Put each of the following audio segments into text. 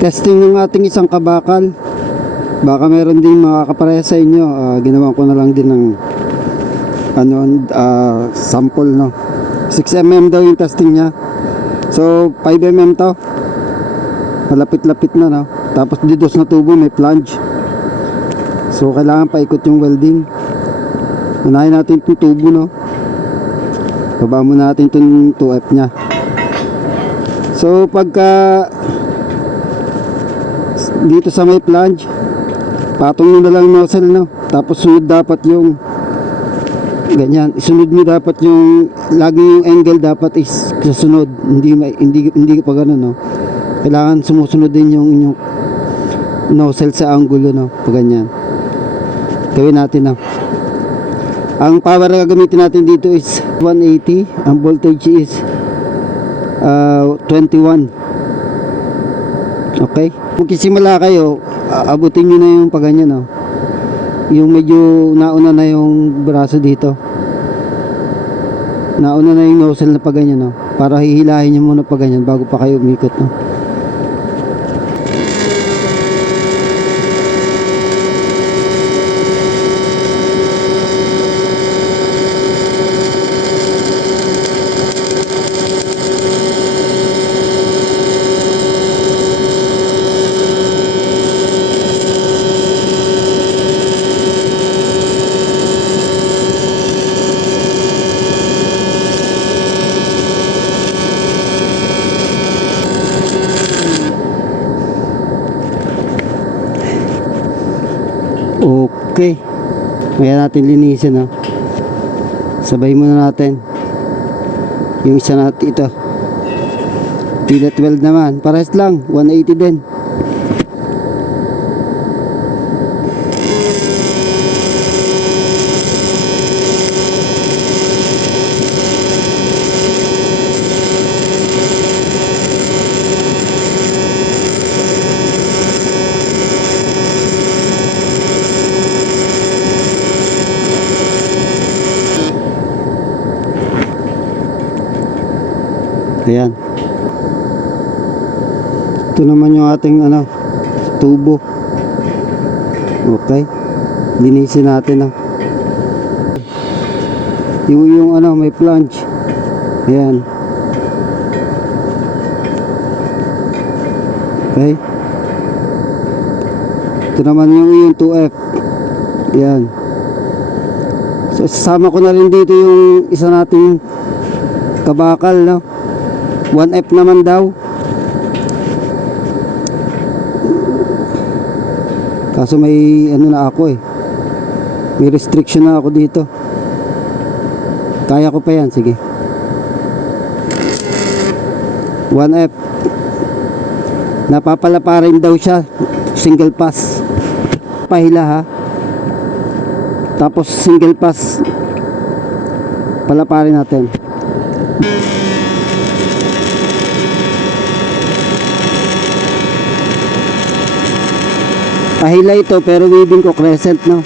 Testing ng ating isang kabakal. Baka meron ding makakapareha sa inyo. Ginawa ko na lang din ng sample, no. 6mm daw yung testing niya. So 5mm to. Malapit-lapit na, no. Tapos didos na tubo, may flange. So kailangan paikot yung welding. Unahin natin itong tubo, no. Baba mo natin itong 2F nya. So pagka dito sa may flange, patong nyo na lang nozzle, no. Tapos sunod dapat yung ganyan. Sunod nyo dapat yung lagi yung angle dapat is kasunod. Hindi pa ganun, no. Kailangan sumusunod din yung inyong nozzle sa angulo, no. Pag ganyan. Gawin natin, no. Ang power na gagamitin natin dito is 180. Ang voltage is 21. Okay? Kung kisimula kayo, abutin nyo na yung pag ganyan, no. Yung medyo nauna na yung braso dito. Nauna na yung nozzle na pag ganyan, no. Para hihilahin nyo muna pag ganyan bago pa kayo umikot, no. Okay. Kaya natin linisin, no. Sabay muna natin yung isa natin ito. Pilot weld naman. Parehas lang. 180 din. Ayan. Ito naman yung ating tubo. Okay. Linisin natin, yung may flange. Ayan. Okay. Ito naman yung 2F. Ayan. So sasama ko na rin dito yung isa nating kabakal, no. 1F naman daw. Kaso may na ako, may restriction na ako dito. Kaya ko pa yan, sige. 1F. Napapalapa rin daw siya. Single pass. Pahila, ha. Tapos single pass. Palaparin natin. Pahila ito pero weaving ko crescent, no.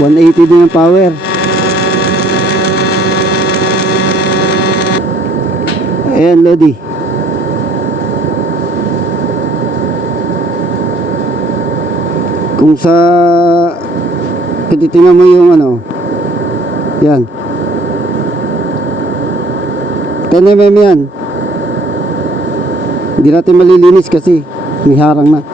$180 din ang power. Ayan, Lodi. Kung sa katitingnan mo yung yan 10mm yan. Hindi natin malilinis kasi may harang na.